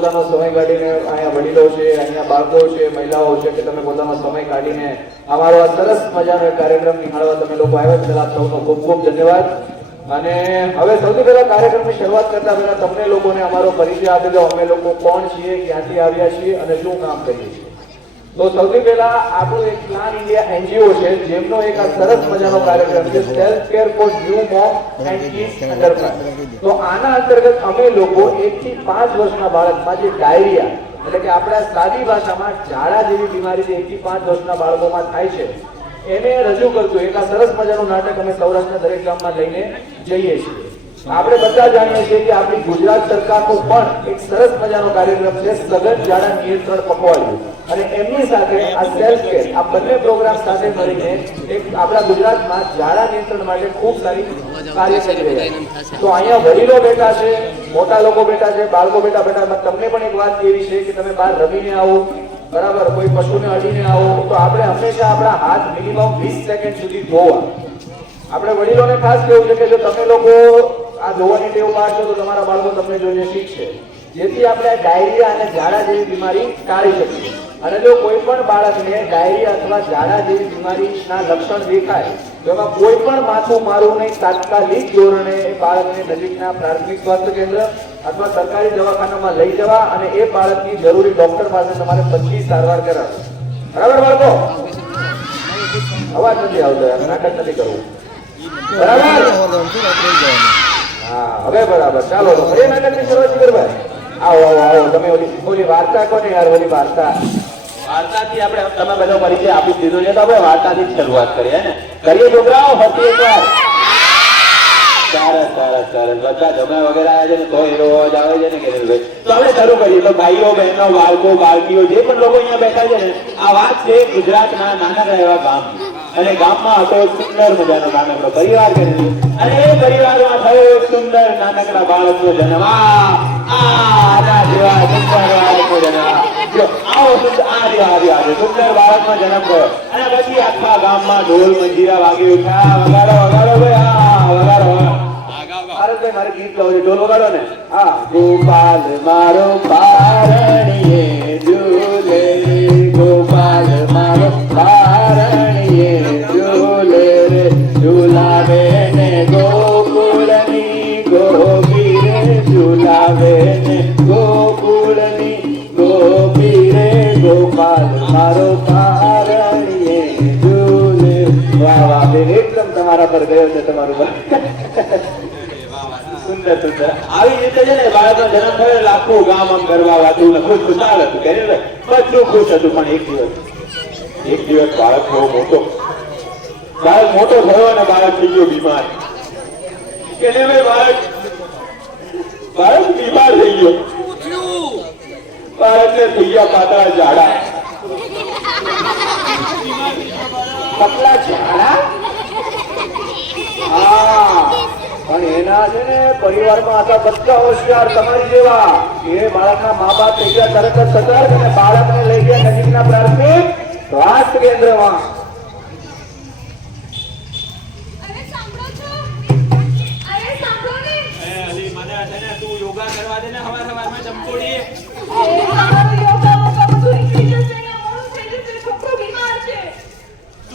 પોતાનો સમય કાઢીને અહીંયા વડીલો છે, અહીંયા બાળકો છે, મહિલાઓ છે કે તમે પોતાનો સમય કાઢીને અમારો આ સરસ મજાનો કાર્યક્રમ નિહાળવા તમે લોકો આવ્યા છે, આપ સૌનો ખૂબ ખૂબ ધન્યવાદ। અને હવે સૌથી પહેલા કાર્યક્રમની શરૂઆત કરતા પહેલા તમને લોકોને અમારો પરિચય આપી દો, અમે લોકો કોણ છીએ, ક્યાંથી આવ્યા છીએ અને શું કામ કરીએ છીએ। તો સૌથી પહેલા આપણું એક પ્લાન ઇન્ડિયા એનજીઓ છે, જેમનો એક આ સરસ મજાનો કાર્યક્રમ છે self care for new mom and kids under 5। તો આના અંતર્ગત અમે લોકો 1 થી 5 વર્ષના બાળકમાં જે ડાયરિયા એટલે કે આપણા સાદી ભાષામાં ઝાડા જેવી બીમારી જે 1 થી 5 વર્ષના બાળકોમાં થાય છે એને રજૂ કરતું એક આ સરસ મજાનું નાટક અમે સૌરાષ્ટ્રના દરેક ગામમાં લઈને જઈએ છીએ। આપણે બધા જાણીએ છીએ કે આપણી ગુજરાત સરકારનો પણ એક સરસ મજાનો કાર્યક્રમ છે સઘન ઝાડા નિયંત્રણ પખવાડિયું, અને એમની સાથે આ સેલ્ફ કેર આ બંને પ્રોગ્રામ સાથે મળીને એક આપણા ગુજરાતમાં ઝાડા નિયંત્રણ માટે ખૂબ સારી કાર્ય કરી રહ્યા છે। તો અહીંયા વડીલો બેઠા છે, મોટા લોકો બેઠા છે, બાળકો બેઠા તમને પણ એક વાત એવી છે કે તમે બહાર રમીને આવો, બરાબર, કોઈ પશુને અડીને આવો તો આપણે હંમેશા આપણા હાથ મિનિમમ 20 સેકન્ડ સુધી ધોવા। આપણે વડીલોને ખાસ કહેવું છે કે જો તમે લોકો આ ધોવાની ટેવ પાડશો તો તમારા બાળકો તમને જોઈને શીખશે, જેથી આપણે ડાયરિયા અને ઝાડા જેવી બીમારી ટાળી શકીએ। અને જો કોઈ પણ બાળકને ડાયરિયા અથવા ઝાડા જેવી બીમારીના લક્ષણ દેખાય તો એમાં કોઈ પણ માથું મારવું નહીં, તાત્કાલિક ધોરણે એ બાળકને નજીકના પ્રાથમિક સ્વાસ્થ્ય કેન્દ્ર અથવા સરકારી દવાખાનામાં લઈ જવા અને એ બાળકની જરૂરી ડોક્ટર પાસે તમારે પછી સારવાર કરાવવી। બરાબર બાળકો? અવાજ નથી આવતો, નાટક નથી કરવું, બરાબર? હા, હવે બરાબર, ચાલો એ નાટકની શરૂઆત કર ભાઈ। આવો આવો આવો, તમે ઓલી વાર્તા કોને યાર, ઓલી વાર્તાથી આપણે તમે બધો પરિચય આપી દીધો છે તો આપણે વાર્તાથી જ શરૂઆત કરીએ ને, કરીએ છોકરાઓ? ફરતી એકવાર સરસ સરસ સરસ, બધા જમા વગેરે આવ્યા છે ને તો એનો અવાજ આવે છે ને કે ભાઈ, તો આપણે શરૂ કરીએ। તો ભાઈઓ બહેનો બાળકો બાળકીઓ જે પણ લોકો અહીંયા બેઠા છે ને, આ વાત છે ગુજરાતના નાના એવા ગામ, અને ગામમાં હતો એક સુંદર મજાનો નાનકડો પરિવાર કરેલો, અને એ પરિવારમાં થયો એક સુંદર નાનકડા બાળકનો જન્મ। આના જેવા સુંદર બાળકનો જન્મ, જો આવો સુંદર સુંદર બાળકનો જન્મ થયો, અને પછી આખા ગામમાં ઢોલ મંજીરા વાગી ઉઠ્યા, વગાડો વગાડો ભાઈ, હા વગાડો ભારતભાઈ, મારે ગીત ગાવું છે, ઢોલ વગાડો ને। હા, ગોપાલ મારો પારણીએ ઝૂલે, ગોપાલ મારો પારણીએ ઝૂલે રે, ઝૂલાવે ને ગોકુળની ગોપી રે, ઝૂલાવે ને ગોકુળની ગોપી રે, ગોપાલ મારો પારણીએ ઝૂલે। વાહ વાહ બેન, એકદમ તમારા પર ગયો છે તમારું સુંદર સુંદર। આવી રીતે છે ને બાળકનો જન્મ થયો, લાખું ગામ આમ ગરબા વાતું ને ખુશ ખુશાલ હતું, કે બધું ખુશ હતું। પણ એક દિવસ બાળક થયો થયો અને બાળક થઈ ગયો બીમાર, કે બાળક બીમાર થઈ ગયો, બાળકને થઈ ગયા પાતળા ઝાડા, પતલા ઝાડા। હા, પણ એના છે ને પરિવારમાં હતા બધા હોશિયાર તમારી જેવા, એ બાળકના મા બાપ થઈ ગયા તરત જ સતર્ક અને બાળકને લઈ ગયા નજીકના પ્રાથમિક સ્વાસ્થ્ય કેન્દ્રમાં।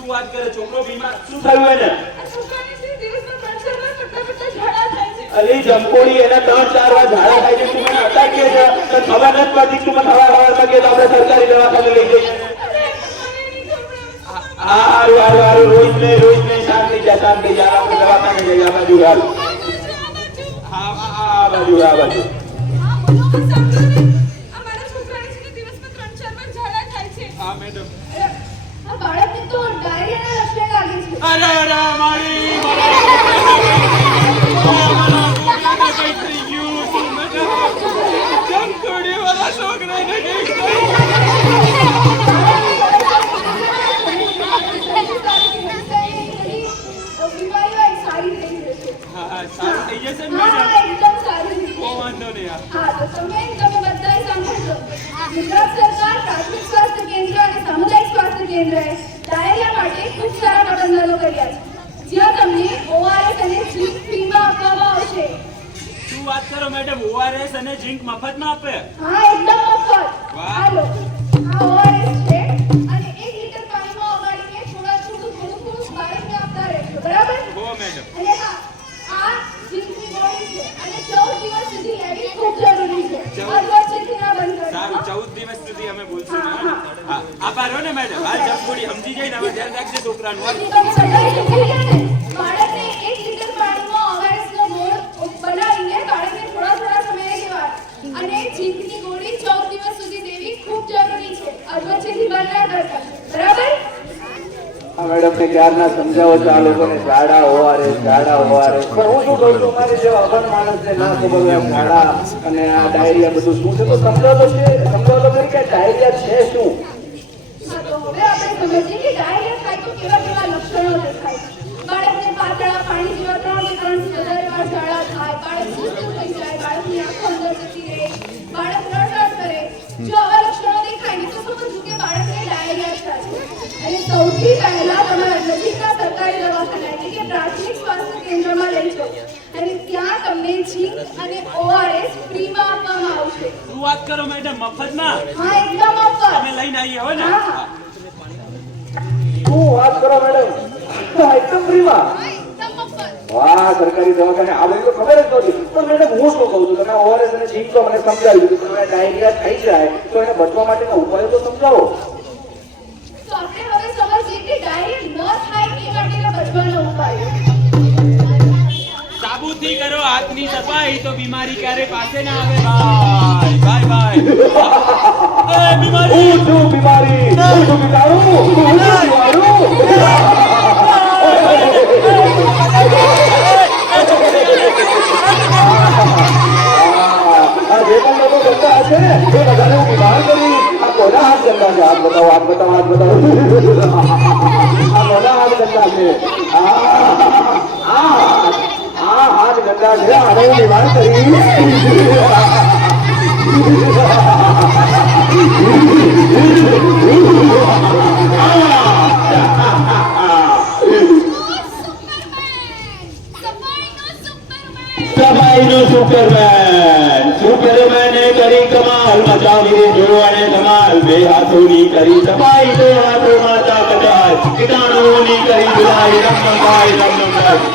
વાત કરે છોકરો બીમાર, શું થયું એને? અલી જમકોડી, એના 3-4 વાર ઝાડા થાય છે, તું મને અત્યારે કે છે તો ખબર નથી પડતી, તું મને સવારમાં કે આપણે સરકારી દવાખાને લઈ જઈએ। હારું હારું હારું, રોજ નહીં શાંતિ જા આપણે દવાખાને જઈએ। આ બાજુ હાલ, હા આ બાજુ હા મેડમ, બાળકને તો ડાયરિયાના લક્ષણ લાગે છે। અરે અરે મારી જમકોડી વાળા છોકરાને સારી થઈ જશે મેડમ, એકદમ સારી, વાંધો નહીં। હા, તો તમે બધાએ સાંભળજો, ગુજરાત સરકાર પ્રાથમિક સ્વાસ્થ્ય કેન્દ્ર અને સામુદાયિક સ્વાસ્થ્ય કેન્દ્રએ ડાયરિયા માટે ખૂબ સારા પ્રબંધો કર્યા છે, જ્યાં તમને ORS અને સ્લીપ ફ્રીમાં આપવામાં આવશે। શું વાત કરો મેડમ, ORS અને ઝીંક મફતમાં આપે? હા એકદમ મફત. વાહ. આ લો આ ORS છે અને 1 લીટર પાણીમાં ઓગાળીને થોડું બાળકને આપતા રહેજો, બરાબર? હો મેડમ. અને હા આ જીંકની ગોળી છે અને 14 દિવસ સુધી લેવી ખૂબ જરૂરી છે. 14 અધવચ્ચેથી ના બંધ કરજો. સારું, 14 દિવસ સુધી અમે બોલશું ને, હો ને? હા, આભાર હો ને મેડમ. હાલ જમગોળી સમજી જાય ને, હવે ધ્યાન રાખજે છોકરાનું, હો ને? તમે બધા શીખી ગયા ને? બાળકને 1 લીટર પાણીમાં ORSનો ગોળ બનાવીને બાળકને થોડા સમયે દેવા અને જીંકની ગોળી 14 દિવસ સુધી દેવી ખૂબ જરૂરી છે. અધવચ્ચેથી બંધ ના કરતા, બરાબર? આ મેડમ ને ક્યારના સમજાવો છો આ લોકોને ઝાડા હોવારે પણ હું શું કહું છું, મારી જેવા અભણ માણસને ના ખબર હોય એમ ઝાડા અને આ ડાયરિયા બધું શું છે તો સમજાવો ખરી કે ડાયરિયા છે શું? હા, તો હવે આપણે સમજીએ કે ડાયરિયા થાય તો કેવા લક્ષણો દેખાય. બાળકને પાતળા પાણી જેવા 3 કે 3 થી વધારે વાર ઝાડા થાય, બાળક સુસ્ત થઈ જાય, બાળકની આંખો અંદર જતી રહે, બાળક રડરડ કરે. જો આવા લક્ષણો દેખાય ને તો સમજવું કે બાળકને ડાયરિયા છે. અને સૌથી પહેલા તમારા નજીકના સરકારી દવાખાના એટલે કે પ્રાથમિક સ્વાસ્થ્ય કેન્દ્રમાં લઈ જાઓ અને ત્યાં તમને ઝીંક અને ORS ફ્રીમાં આપવામાં આવશે. શું વાત કરો મેડમ, મફતમાં? હા એકદમ મફત. અમે લઈને આવીએ, હો ને? હા. શું વાત કરો મેડમ, એકદમ ફ્રીમાં? હા એકદમ મફત. વાહ, સરકારી દવાખાને આ બધી તો ખબર જ નહોતી. પણ મેડમ હું શું કહું છું, તમે ORS અને ઝીંક તો મને સમજાવી દીધું, તમે ડાયરિયા થઈ જાય તો એને બચવા માટેના ઉપાયો તો સમજાવો. તો આપણે હવે સમજીએ કે ડાયરિયા ન થાય તે માટેના બચવાના ઉપાયો. સાબુથી કરો હાથની સફાઈ તો બીમારી ક્યારે પાસે ના આવે. Bye bye. એ બીમારી. હું છું બીમારી, હું છું બીમારું, હું છું બીમારું. આ જે પણ લોકો ગંદા હશે ને એ બધાને હું બીમાર કરી. આ કોના હાથ ગંદા છે? હાથ બતાવો, હાથ બતાવો, હાથ બતાવો. આ કોના હાથ ગંદા છે? આ હાથ ગંદા છે, આને હું બીમાર કરી. સફાઈનો સુપરમેને કરી કમાલ, મચાવી જો અને ધમાલ. 2 હાથોની કરી સફાઈ, 2 હાથોમાં તાકાત. કીટાણુઓની કરી ધુલાઈ, રમણભાઈ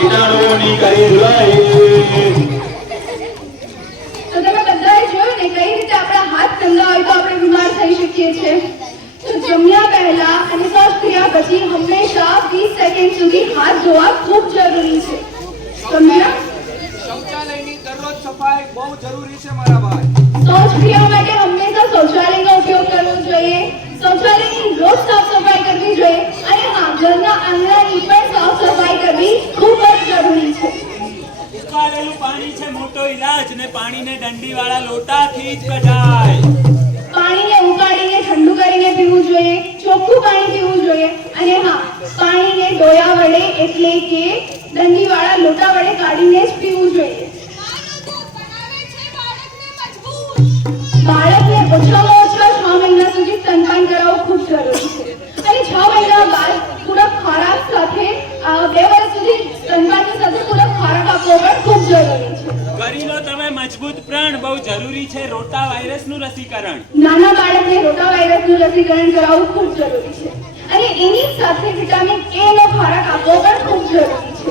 કીટાણુઓની કરી ધુલાઈ. તો તમે બધાએ જોયું ને કઈ રીતે આપણા હાથ ગંદા હોય તો આપણે બીમાર થઈ શકીએ છીએ. તો જમ્યા પહેલા અને શૌચ કર્યા પછી હંમેશા 20 સેકન્ડ સુધી હાથ ધોવા ખૂબ જરૂરી છે. સમજ્યા? શૌચાલયની દરરોજ સફાઈ બહુ જરૂરી છે મારા ભાઈ. શૌચ ક્રિયા માટે હંમેશા શૌચાલયનો ઉપયોગ કરવો જોઈએ. શૌચાલયની રોજ સાફ સફાઈ કરવી જોઈએ અને હા, ઘરના આંગણાની પણ સાફ સફાઈ કરવી ખૂબ જ જરૂરી છે. ઉકાળેલું પાણી છે મોટો ઈલાજ, ને પાણીને ડંડીવાળા લોટાથી જ કઢાય. પાણીને ઉકાળીને ઠંડુ કરીને પીવું જોઈએ, ચોખ્ખું પાણી પીવું જોઈએ અને હા, પાણીને ડોયા વડે એટલે કે દંડીવાળા લોટા વડે કાઢીને જ પીવું જોઈએ. બાળકને ઓછામાં ઓછા 6 મહિના સુધી સ્તનપાન કરાવવું ખૂબ જરૂરી છે અને 6 મહિના બાદ પૂરક ખોરાક સાથે 2 વર્ષ સુધી સ્તનપાનની સાથે પૂરક ખોરાક આપવો પણ ખૂબ જરૂરી છે. કરી લો તમે મજબૂત પ્રણ, બહુ જરૂરી છે રોટા વાયરસનું રસીકરણ. નાના બાળકને રોટા વાયરસનું રસીકરણ કરાવવું ખૂબ જરૂરી છે અને એની સાથે વિટામિન A નો ખોરાક આપવો પણ ખૂબ જરૂરી છે.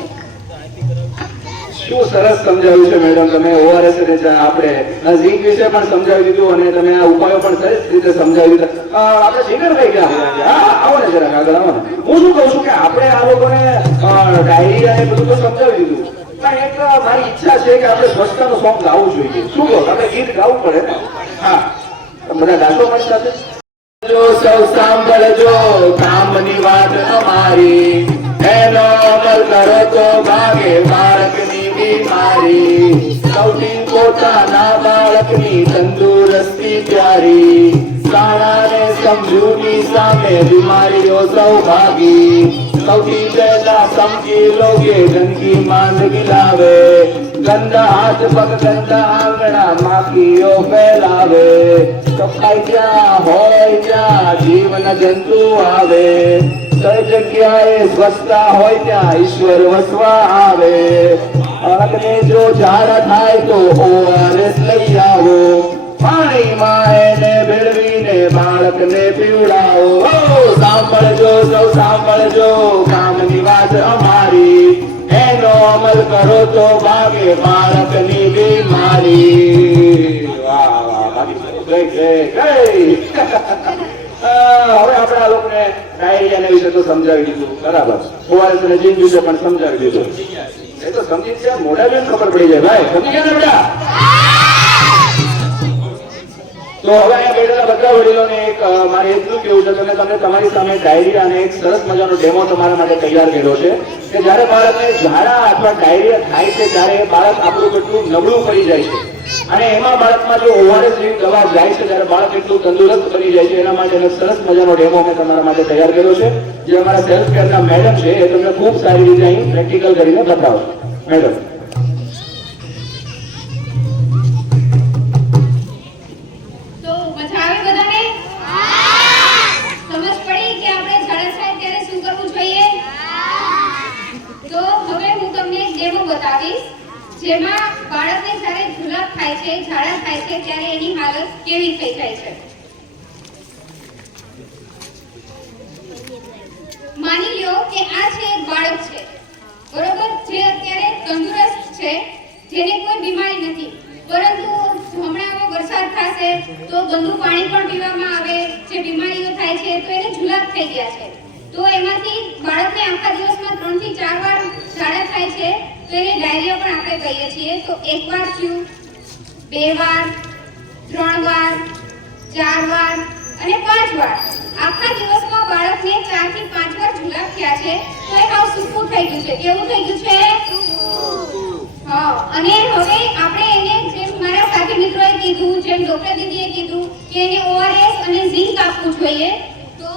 શું સરસ સમજાવ્યું છે મેડમ તમે. ORS અને આપણે ઝીંક વિશે પણ સમજાવી દીધું અને તમે આ ઉપાયો પણ સરસ રીતે સમજાવી દીધા. આપણે શિખરભાઈ ક્યાં? હા, આવો ને જરાક આગળ આવો ને. હું શું કહું છું કે આપણે આ લોકોને ડાયરિયા એ બધું તો સમજાવી દીધું, પણ એક મારી ઈચ્છા છે કે આપણે સ્વચ્છતાનું સોંગ ગાવું જોઈએ. શું કહો, આપણે ગીત ગાવું પડે ને? હા, બધા ગાશો મારી સાથે? જો સૌ સાંભળજો કામની વાત અમારી, એનો અમલ કરો તો ભાગે બાળકની બીમારી. સૌથી પોતાના બાળકની તંદુરસ્તી પ્યારી, શાળાને સમજૂની સામે બીમારીઓ સૌ ભાગી. સૌથી પહેલા સમજી લો કે ગંદકી માંદગી લાવે, ગંદા હાથ પગ ગંદા આંગણા માખીઓ ફેલાવે. સફાઈ જ્યાં હોય ત્યાં જીવન જંતુ આવે, કઈ જગ્યાએ સ્વચ્છતા હોય ત્યાં ઈશ્વર વસવા આવે. અને જો ઝાડા થાય તો ORS લઈ આવો, પાણીમાં એને ભેળવીને બાળકને પીવડાવો. સાંભળજો સૌ સાંભળજો, કામની વાત અમારી, એનો અમલ કરો તો ભાગે બાળકની બીમારી. વાહ વાહ, great, great, great. હવે આપણે આ લોકોને ડાયરિયા વિશે તો સમજાવી દીધું, બરાબર. ORS અને જીન વિશે પણ સમજાવી દીધું. એ તો સમજી ગયા, મોઢા જોઈને ખબર પડી જાય ભાઈ, સમજી ગયા ને બેટા? તો હવે અહીંયા બેઠેલા બધા વડીલોને એક મારે એટલું કેવું છે, તમે તમારી સામે ડાયરિયા અને એક સરસ મજાનો ડેમો તમારા માટે તૈયાર કર્યો છે કે જ્યારે બાળકને ઝાડા અથવા ડાયરિયા થાય છે ત્યારે એ બાળક આપણું કેટલું નબળું પડી જાય છે, અને એમાં બાળકમાં જો ORS જેવી દવા જાય છે ત્યારે બાળક એટલું તંદુરસ્ત બની જાય છે. એના માટે સરસ મજાનો ડેમો મેં તમારા માટે તૈયાર કર્યો છે, જે અમારા સેલ્ફ કેરના મેડમ છે એ તમને ખૂબ સારી રીતે અહીં પ્રેક્ટિકલ કરીને બતાવશે. મેડમ, તો મજા આવે બધાને? સમજ પડી કે આપણે ઝાડા થાય ત્યારે શું કરવું જોઈએ? તો હવે હું તમને એક ડેમો બતાવીશ, જેમાં બાળકને જ્યારે જુલાબ થાય છે, ઝાડા થાય છે, ત્યારે એની હાલત કેવી થઈ જાય છે. માની લો કે આ છે એક બાળક છે, બરોબર, જે અત્યારે તંદુરસ્ત છે, જેને કોઈ બીમારી નથી, પરંતુ હમણાં હવે વરસાદ થશે તો ગંદુ પાણી પણ પીવામાં આવે, જે બીમારીઓ થાય છે, તો એને જુલાબ થઈ ગયા છે. તો એમાંથી બાળકને આખા દિવસમાં 3 થી 4 વાર ઝાડા થાય છે, તો એને ડાયરિયા પણ આપણે કહીએ છીએ. તો એક વાર થયું, 2 વાર, 3 વાર, 4 વાર અને 5 વાર. આખા દિવસમાં બાળકને 4 થી 5 વાર જુલાબ થયા છે, તો એ હાવ સૂકું થઈ ગયું છે. કેવું થઈ ગયું છે? હા. અને હવે આપણે એને, જેમ મારા સાથી મિત્રોએ કીધું, જેમ ડોક્ટર દીદીએ કીધું કે એને ORS અને ઝીંક આપવું જોઈએ, તો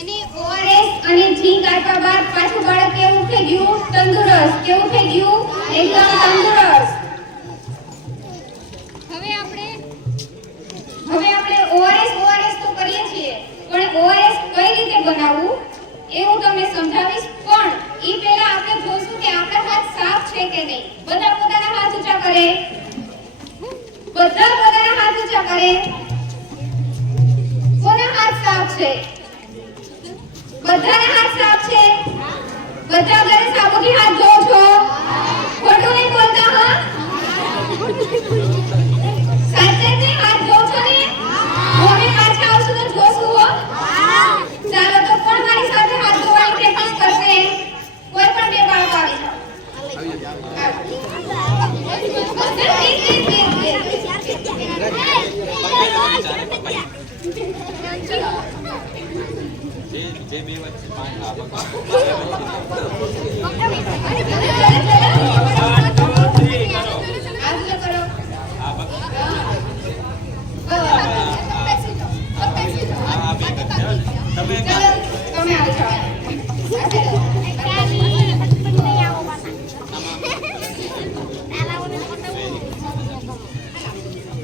એને ORS અને ઝીંક આપ્યા બાદ પાછું બાળક કેવું થઈ ગયું? તંદુરસ્ત. કેવું થઈ ગયું? એકદમ તંદુરસ્ત. હવે આપણે ORS તો કરીએ છીએ, પણ ORS કઈ રીતે બનાવવું એ હું તમને સમજાવીશ. પણ એ પહેલા આપણે જોઈશું કે આપણા હાથ સાફ છે કે નહીં. બધા પોતાના હાથ ઊંચા કરે. બધા પોતાના હાથ ઊંચા કરે. કોના હાથ સાફ છે? બધાના હાથ સાફ છે. બધા ઘરે સાબુથી હાથ ધોઓ છો? ખોટું નહીં બોલતા, હા? સાચે જ હાથ ધોઓ છો ને? હવે પાછા આવશું તો જોશું, હો. ચાલો તો કોણ મારી સાથે હાથ ધોવાની પ્રેક્ટિસ કરશે? કોઈ પણ બે બાળકો આવી જાઓ. જે બે વચ્ચે પાણી હાથ ઊંચા કરો. તમે આવી જાઓ.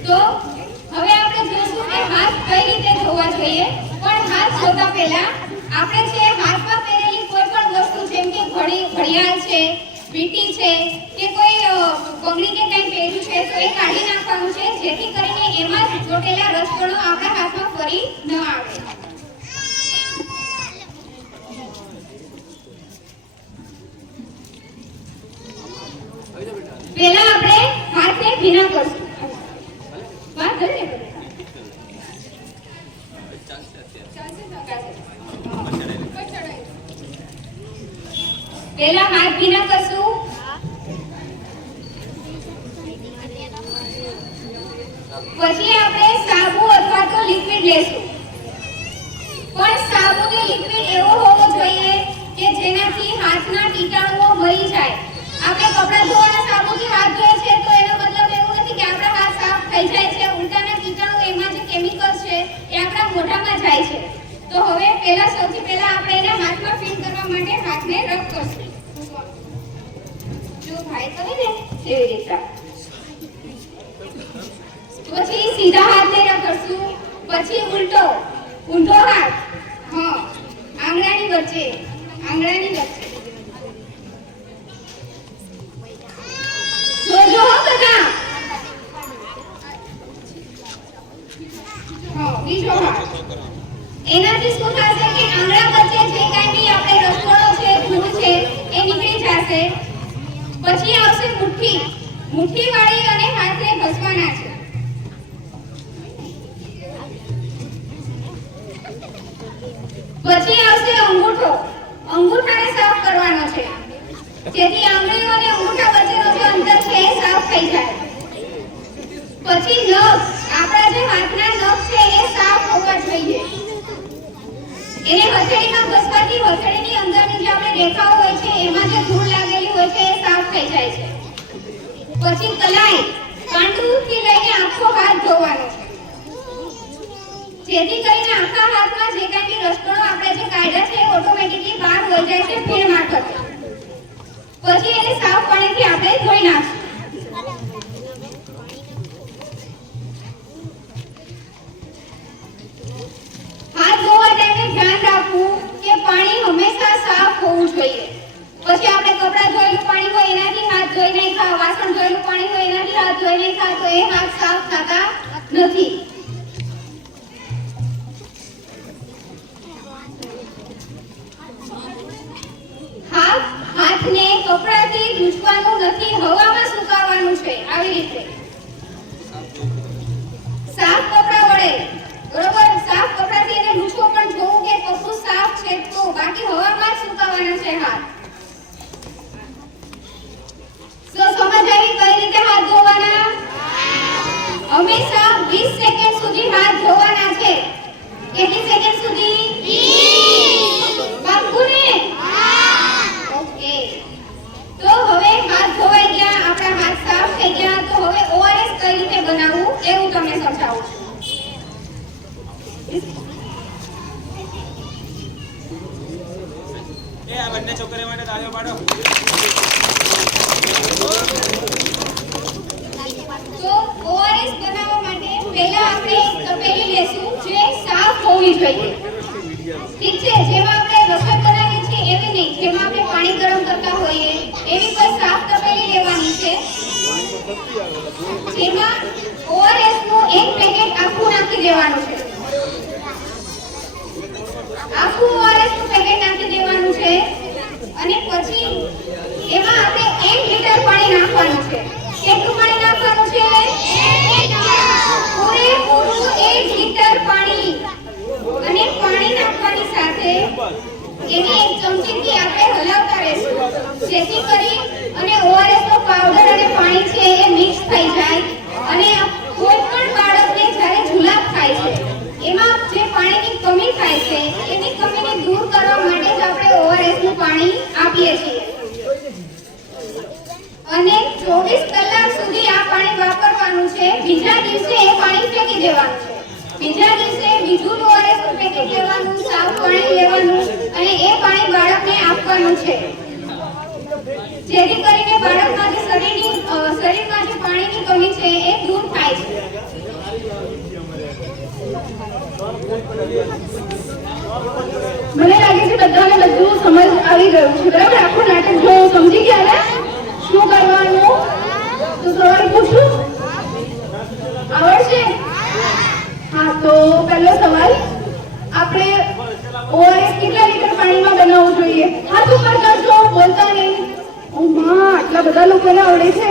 તો હવે આપણે જોઈશું કે હાથ કઈ રીતે ધોવા જોઈએ. પણ હાથ ધોતા પહેલા આપણે છે હાથમાં પહેરેલી કોઈ પણ વસ્તુ, જેમ કે ઘડિયાળ છે, વીંટી છે કે કોઈ બંગડી કે કંઈ પહેર્યું છે, તો એ કાઢી નાખવાનું છે, જેથી કરીને એમાં ચોટેલા રસકણો આપણા હાથમાં ફરી ન આવે. પહેલા આપણે હાથને ભીના કરશું. વાત કરે ને પહેલા હાથ ભીના કરશું. પછી આપણે સાબુ અથવા તો લિક્વિડ લેશું. પણ સાબુ કે લિક્વિડ એવો હોવો જોઈએ કે જેનાથી હાથના કીટાણુઓ મરી જાય. આપણે કપડાં ધોવાના સાબુથી હાથ ધોઈએ છીએ તો એનો મતલબ એવું નથી કે આપણા હાથ સાફ થઈ જાય છે. ઉલટાના કીટાણુ, એમાં જે કેમિકલ્સ છે એ આપણા મોઢામાં જાય છે. તો હવે સૌથી પહેલા આપણે એને હાથમાં ફિટ કરવા માટે હાથને રબ કરશું. જો ભાઈ કરે ને એવી રીતે. પછી સીધા હાથને રખડશું. પછી ઊંધો હાથ, હા, આંગળાની વચ્ચે. પછી આવશે મુઠ્ઠી. મુઠ્ઠી વાળી અને હાથને ઘસવાના છે. પછી આવશે અંગૂઠો. અંગૂઠાને સાફ કરવાનો છે, જેથી આંગળીઓ અને અંગૂઠા વચ્ચેનો જે અંતર છે એ સાફ થઈ જાય. પછી નખ. આપણા જે હાથના નખ છે એ સાફ હોવા જોઈએ. એને હથેળીમાં ઘસવાથી હથેળીની અંદરની જે આપણે રેખાઓ હોય છે એમાં જે ધૂળ લાગેલી હોય છે એ સાફ થઈ જાય છે. પછી કલાઈ. કાંડુથી લઈને આખો હાથ ધોવાનો છે, જેથી કરીને આખા હાથમાં જે કાંઈ બી રસકણો આપણે જે કાઢ્યા છે એ ઓટોમેટિકલી બહાર વહી જાય છે ફીણ મારફતે. પછી એને સાફ પાણીથી આપણે ધોઈ નાખીશું. હાથ ધોવા ટાઈમે ધ્યાન રાખવું કે પાણી હંમેશા સાફ હોવું જોઈએ. પછી આપણે કપડાં ધોયેલું પાણી હોય એનાથી હાથ ધોઈ નાખ્યા, વાસણ ધોયેલું પાણી હોય એનાથી હાથ ધોઈ નાખ્યા તો એ હાથ સાફ થતા નથી. હાથને કપડાથી લૂછવાનું નથી, હવામાં સુકાવવાનું છે. આવી રીતે સાફ કપડા વડે, બરોબર, સાફ કપડાથી એને લૂછવો પણ જોવું કે કપડું સાફ છે તો, બાકી હવામાં જ સુકાવવાના છે હાથ. તો સમજ આવી કઈ રીતે હાથ ધોવાના? હંમેશા 20 સેકન્ડ સુધી હાથ ધોવાના છે. કેટલી સેકન્ડ સુધી? 20. પાક્કું ને? ઓકે. તો હવે હાથ ધોવાઈ ગયા, આપણા હાથ સાફ થઈ ગયા. તો હવે ઓઆરએસ કઈ રીતે બનાવવું એવું તમને સમજાવું છું. આ બંને છોકરીઓ માટે તાળીઓ પાડો. તો ઓઆરએસ બનાવવા માટે પહેલા આપણે એક તપેલી લેશું જે સાફ હોવી જોઈએ. ઠીક છે? જેમાં આપણે રસોઈ બનાવીએ છીએ એવી નહીં, જેમાં આપણે પાણી ગરમ કરતા હોઈએ એવી કોઈ સાફ તપેલી લેવાની છે, જેમાં ઓઆરએસ નું એક પેકેટ આખું નાખી દેવાનું છે. આખું ઓઆરએસ નું પેકેટ નાખી દેવાનું છે અને પછી એમાં આપણે 1 લીટર પાણી નાખવાનું છે. કેટલું પાણી નાખવાનું છે? 1 લીટર. પૂરેપૂરું 1 લીટર પાણી. અને પાણી નાખવાની સાથે એને એક ચમચીથી આપણે હલાવતા રહેશું, જેથી કરી અને ઓઆરએસ નો પાવડર અને પાણી છે એ મિક્સ થઈ જાય. અને કોઈ પણ બાળકને જ્યારે જુલાબ થાય છે એમાં જે પાણીની કમી થાય છે એની કમીને દૂર કરવા માટે જ આપણે ઓઆરએસ નું પાણી આપીએ છીએ. અને 24 કલાક સુધી આ પાણી વાપરવાનું છે. બીજા દિવસે એ પાણી ફેંકી દેવાનું છે. બીજા દિવસે બીજું ઓઆરએસ નું પેકેટ લેવાનું, સાફ પાણી લેવાનું અને એ પાણી બાળકને આપવાનું છે, જેથી કરીને બાળકના જે શરીરમાં જે પાણીની કમી છે એ દૂર થાય છે. મને લાગે છે બધાને બધું સમજ આવી ગયું છે, બરાબર? આખું નાટક જો સમજી ગયા ને શું કરવાનું, તો સવાલ પૂછું, આવડશે? હા, તો પહેલો સવાલ, આપણે ઓઆરએસ કેટલા લીટર પાણીમાં બનાવવું જોઈએ? હાથ ઉપર કરજો, બોલતા નહીં. ઓ માં, આટલા બધા લોકોને આવડે છે.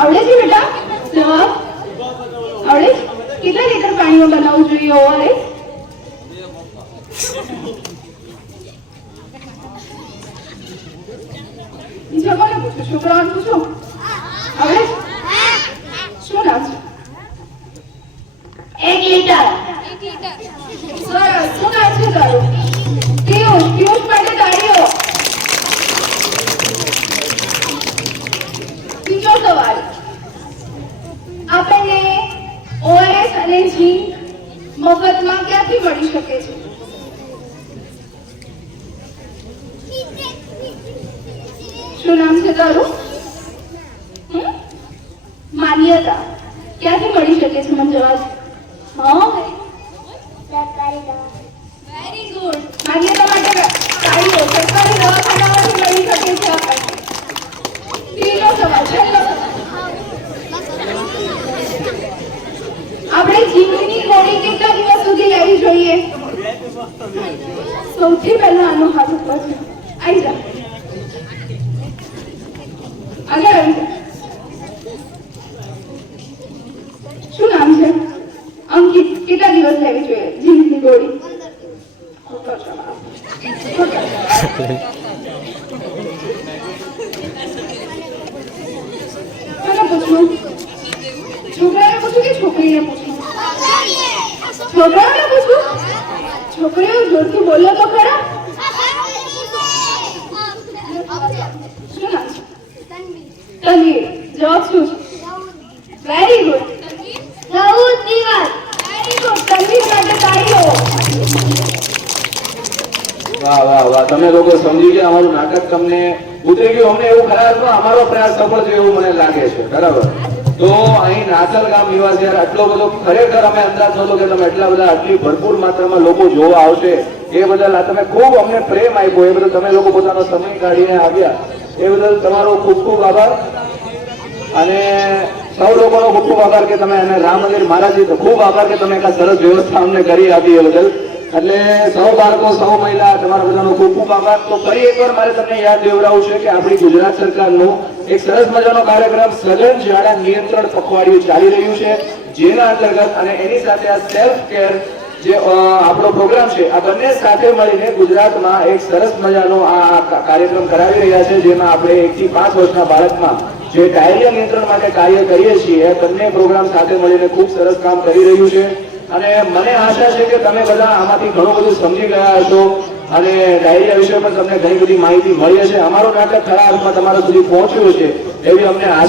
આવડે છે બેટા? જવાબ આવડે છે? કેટલા લીટર પાણીમાં બનાવવું જોઈએ ઓઆરએસ? બીજા કોને પૂછો? છોકરાઓને પૂછો. આવડે છે? શું નામ છે? 1 લીટર. સરસ. શું નામ છે તારું? પિયુષ. પિયુષ માટે તાળીઓ. બીજો સવાલ, આપણને ઓઆરએસ અને ઝીંક મફતમાં ક્યાંથી મળી શકે છે? શું નામ છે તારું? માન્યતા. ક્યાંથી મળી શકે છે? મને જવાબ. હા, વેરી ગુડ. માન્યતા માટે તાળીઓ. સરકારી દવાખાનામાંથી મળી શકે છે આપણને. ત્રીજો સવાલ, છેલ્લો સવાલ, આપણે જીવની ગોળી કેટલા દિવસ સુધી લેવી જોઈએ? 7 સૌથી પહેલા આનો હાથ ઉપર છે. આવી જા. આગળ આવી જા. શું નામ છે? અંકિત. કેટલા દિવસ લેવી જોઈએ જીન્સની ગોળી? કોને પૂછવું? છોકરાને પૂછું કે છોકરીને પૂછવું? છોકરાઓને પૂછવું? છોકરીઓ જોરથી બોલો તો ખરા. શું નામ છે? તનવીર. જવાબ શું છે? Very good. 14 દિવસ. Very good. તનવીર માટે તાળીઓ. વાહ વાહ વાહ, તમે લોકો સમજી ગયા અમારું નાટક તમને ઉતરી ગયું. અમને એવું ખરા અર્થમાં અમારો પ્રયાસ સફળ થયો એવું મને લાગે છે. બરાબર. તો અહીં નાચલ ગામ નિવાસી યાર આટલો બધો ખરેખર અમે અંદાજ નહોતો કે તમે એટલા બધા આટલી ભરપૂર માત્રામાં લોકો જોવા આવશે. એ બદલ આ તમે ખૂબ અમને પ્રેમ આપ્યો, એ બદલ તમે લોકો પોતાનો સમય કાઢીને આવ્યા, એ બદલ તમારો ખૂબ ખૂબ આભાર. અને સૌ લોકોનો ખૂબ ખૂબ આભાર કે તમે અને રામ મંદિર મહારાજજી તો ખૂબ આભાર કે તમે એક આ સરસ વ્યવસ્થા અમને કરી આપી એ બદલ. એટલે સૌ બાળકો, સૌ મહિલા, તમારા બધાનો ખૂબ ખૂબ આભાર. તો ફરી એકવાર મારે તમને યાદ દેવડાવવું છે કે આપણી ગુજરાત સરકારનું એક સરસ મજાનો કાર્યક્રમ સઘન ઝાડા નિયંત્રણ પખવાડિયું ચાલી રહ્યું છે, જેના અંતર્ગત અને એની સાથે આ સેલ્ફ કેર જે આપણો પ્રોગ્રામ છે, આ બંને સાથે મળીને ગુજરાતમાં એક સરસ મજાનો આ કાર્યક્રમ કરાવી રહ્યા છે, જેમાં આપણે 1 થી 5 વર્ષના બાળકમાં જે ડાયરિયા નિયંત્રણ માટે કાર્ય કરીએ છીએ એ બંને પ્રોગ્રામ સાથે મળીને ખૂબ સરસ કામ કરી રહ્યું છે. અને મને આશા છે કે તમે બધા આમાંથી ઘણું બધું સમજી ગયા હશો અને ડાયરિયા વિશે પણ તમને ઘણી બધી માહિતી મળી હશે. અમારું નાટક ખરા અર્થમાં તમારા સુધી પહોંચ્યું છે એવી અમને આશા